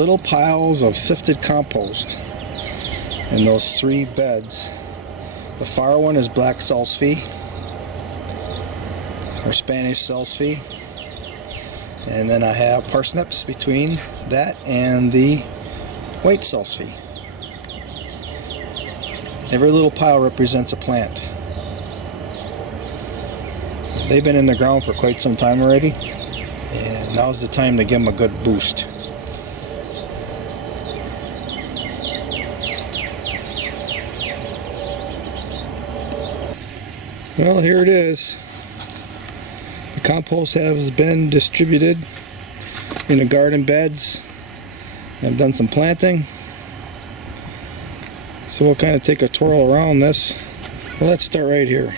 little piles of sifted compost in those 3 beds. The far one is black salsify, or Spanish salsify, and then I have parsnips between that and the white salsify. Every little pile represents a plant. They've been in the ground for quite some time already, and now's the time to give them a good boost. Well, here it is. The compost has been distributed in the garden beds. I've done some planting. So we'll kind of take a twirl around this. Well, let's start right here.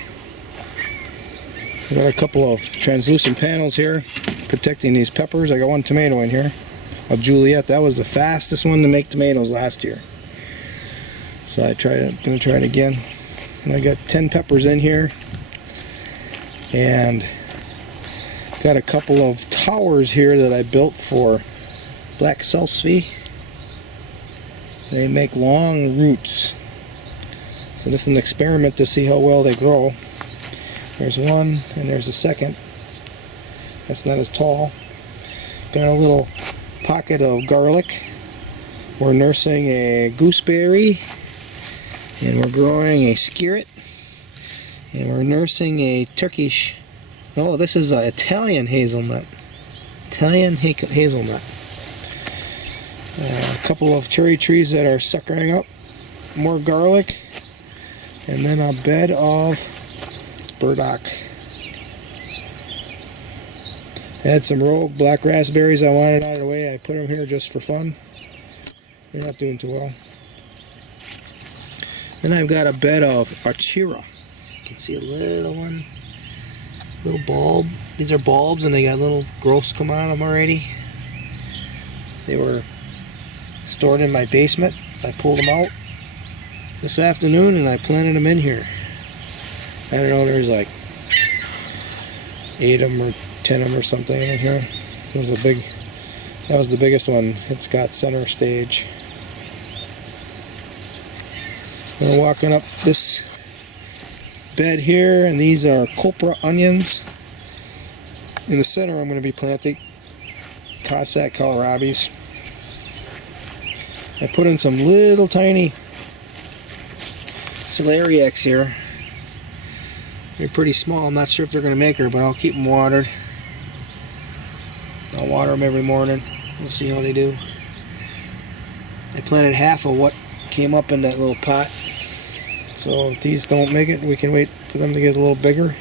I've got a couple of translucent panels here protecting these peppers. I got 1 tomato in here of Juliet. That was the fastest one to make tomatoes last year. So I'm going to try it again. And I got 10 peppers in here. And got a couple of towers here that I built for black salsify. They make long roots. So this is an experiment to see how well they grow. There's one and there's a second. That's not as tall. Got a little pocket of garlic. We're nursing a gooseberry. And we're growing a skirret. And we're nursing a Turkish, no, this is an Italian hazelnut. Italian hazelnut. A couple of cherry trees that are suckering up. More garlic. And then a bed of burdock. I had some rogue black raspberries I wanted out of the way. I put them here just for fun. They're not doing too well. Then I've got a bed of achira. You can see a little one, little bulb. These are bulbs and they got little growths coming out of them already. They were stored in my basement. I pulled them out this afternoon and I planted them in here. I don't know, there's like 8 of them or 10 of them or something in here. That was the biggest one. It's got center stage. We're walking up this bed here, and these are copra onions. In the center I'm going to be planting Cossack kohlrabis. I put in some little tiny celeriacs here. They're pretty small. I'm not sure if they're going to make her, but I'll keep them watered. I'll water them every morning. We'll see how they do. I planted half of what came up in that little pot. So if these don't make it, we can wait for them to get a little bigger.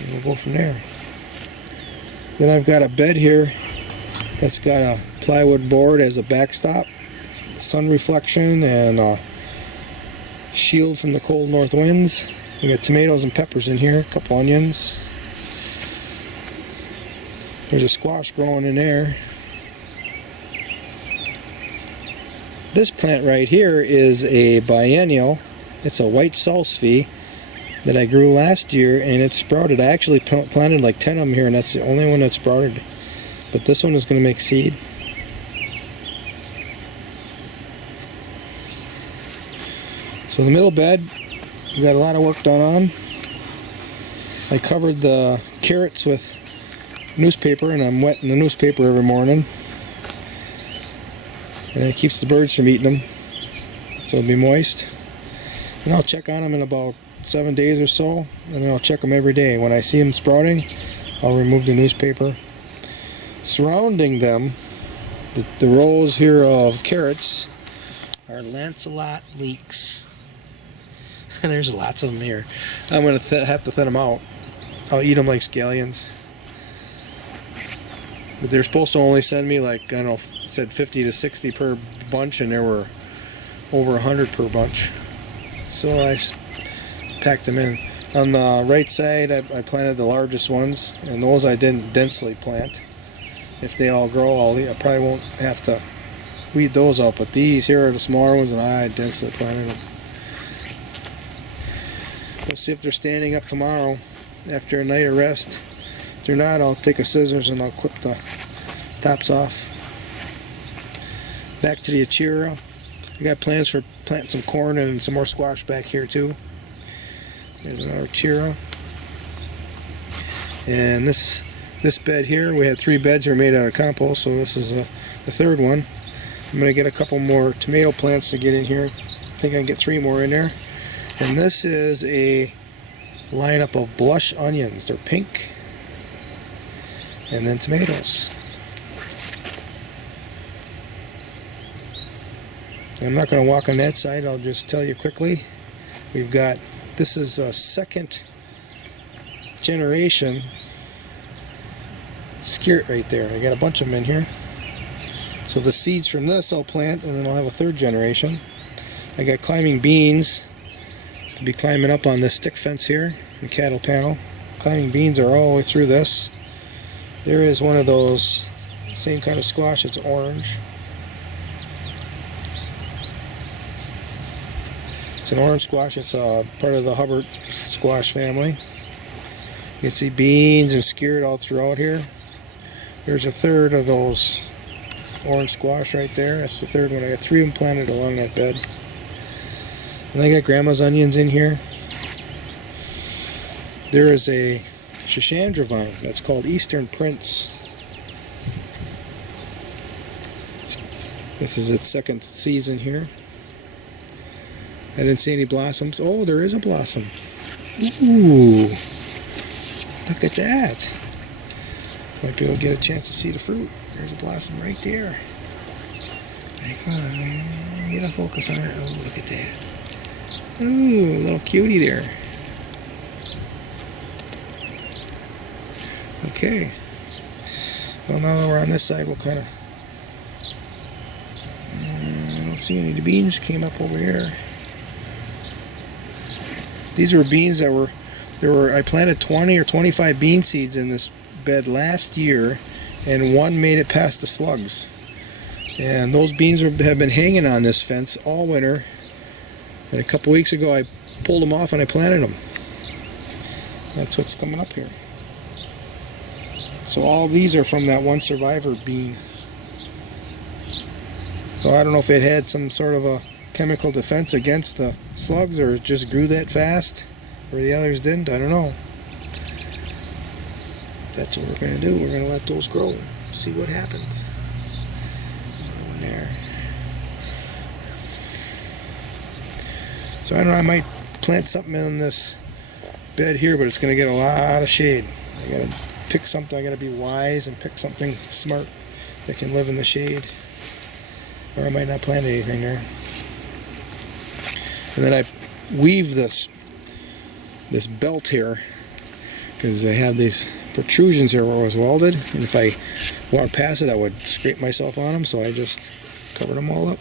And we'll go from there. Then I've got a bed here that's got a plywood board as a backstop, sun reflection, and a shield from the cold north winds. We got tomatoes and peppers in here, a couple onions. There's a squash growing in there. This plant right here is a biennial. It's a white salsify that I grew last year and it sprouted. I actually planted like 10 of them here and that's the only one that sprouted. But this one is going to make seed. So the middle bed, we got a lot of work done on. I covered the carrots with newspaper and I'm wetting the newspaper every morning. And it keeps the birds from eating them, so it'll be moist. And I'll check on them in about 7 days or so, and then I'll check them every day. When I see them sprouting, I'll remove the newspaper. Surrounding them, the rows here of carrots are Lancelot leeks. There's lots of them here. I'm going to have to thin them out. I'll eat them like scallions. But they're supposed to only send me like, I don't know, it said 50 to 60 per bunch, and there were over 100 per bunch. So I packed them in. On the right side, I planted the largest ones, and those I didn't densely plant. If they all grow, I probably won't have to weed those out, but these here are the smaller ones, and I densely planted them. We'll see if they're standing up tomorrow after a night of rest. If they're not, I'll take a scissors and I'll clip the tops off. back to the achira. I got plans for planting some corn and some more squash back here too. There's another achira. And this bed here, we had 3 beds here made out of compost, so this is the third one. I'm going to get a couple more tomato plants to get in here. I think I can get 3 more in there. And this is a lineup of blush onions. They're pink. And then tomatoes. I'm not going to walk on that side, I'll just tell you quickly. We've got, this is a second generation skirret right there. I got a bunch of them in here. So the seeds from this I'll plant, and then I'll have a 3rd generation. I got climbing beans to be climbing up on this stick fence here in cattle panel. Climbing beans are all the way through this. There is one of those same kind of squash, it's orange. It's an orange squash, it's part of the Hubbard squash family. You can see beans and skirret all throughout here. There's a 3rd of those orange squash right there. That's the 3rd one. I got 3 of them planted along that bed. And I got grandma's onions in here. There is a Shashandra vine that's called Eastern Prince. This is its 2nd season here. I didn't see any blossoms. Oh, there is a blossom. Ooh, look at that. Might be able to get a chance to see the fruit. There's a blossom right there. Hey, come on, man. Get a focus on it. Oh, look at that. Ooh, a little cutie there. Okay. Well, now that we're on this side, we'll kind of... I don't see any. The beans came up over here. These were beans that were... I planted 20 or 25 bean seeds in this bed last year, and one made it past the slugs. And those beans have been hanging on this fence all winter. And a couple weeks ago I pulled them off and I planted them. That's what's coming up here. So all these are from that one survivor bean. So I don't know if it had some sort of a chemical defense against the slugs, or it just grew that fast, where the others didn't. I don't know. That's what we're going to do. We're going to let those grow. See what happens. Go in there. So I don't know, I might plant something in this bed here, but it's going to get a lot of shade. I got to pick something. I got to be wise and pick something smart that can live in the shade. Or I might not plant anything there. And then I weave this belt here, because they have these protrusions here where it was welded, and if I walked past it I would scrape myself on them, so I just covered them all up.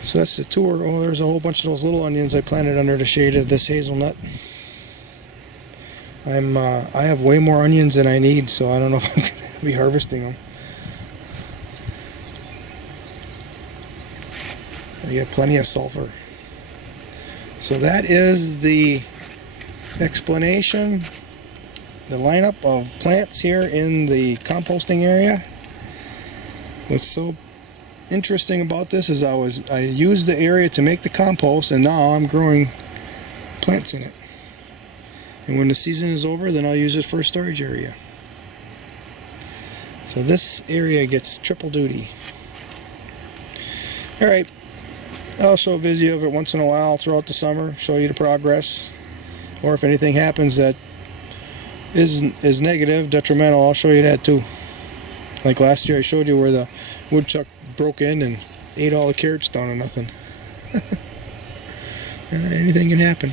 So that's the tour. Oh, there's a whole bunch of those little onions I planted under the shade of this hazelnut. I have way more onions than I need, so I don't know if I'm going to be harvesting them. I get plenty of sulfur. So that is the explanation, the lineup of plants here in the composting area. What's so interesting about this is I used the area to make the compost, and now I'm growing plants in it. And when the season is over, then I'll use it for a storage area. So this area gets triple duty. Alright, I'll show a video of it once in a while throughout the summer, show you the progress. Or if anything happens that is negative, detrimental, I'll show you that too. Like last year I showed you where the woodchuck broke in and ate all the carrots down to nothing. Anything can happen.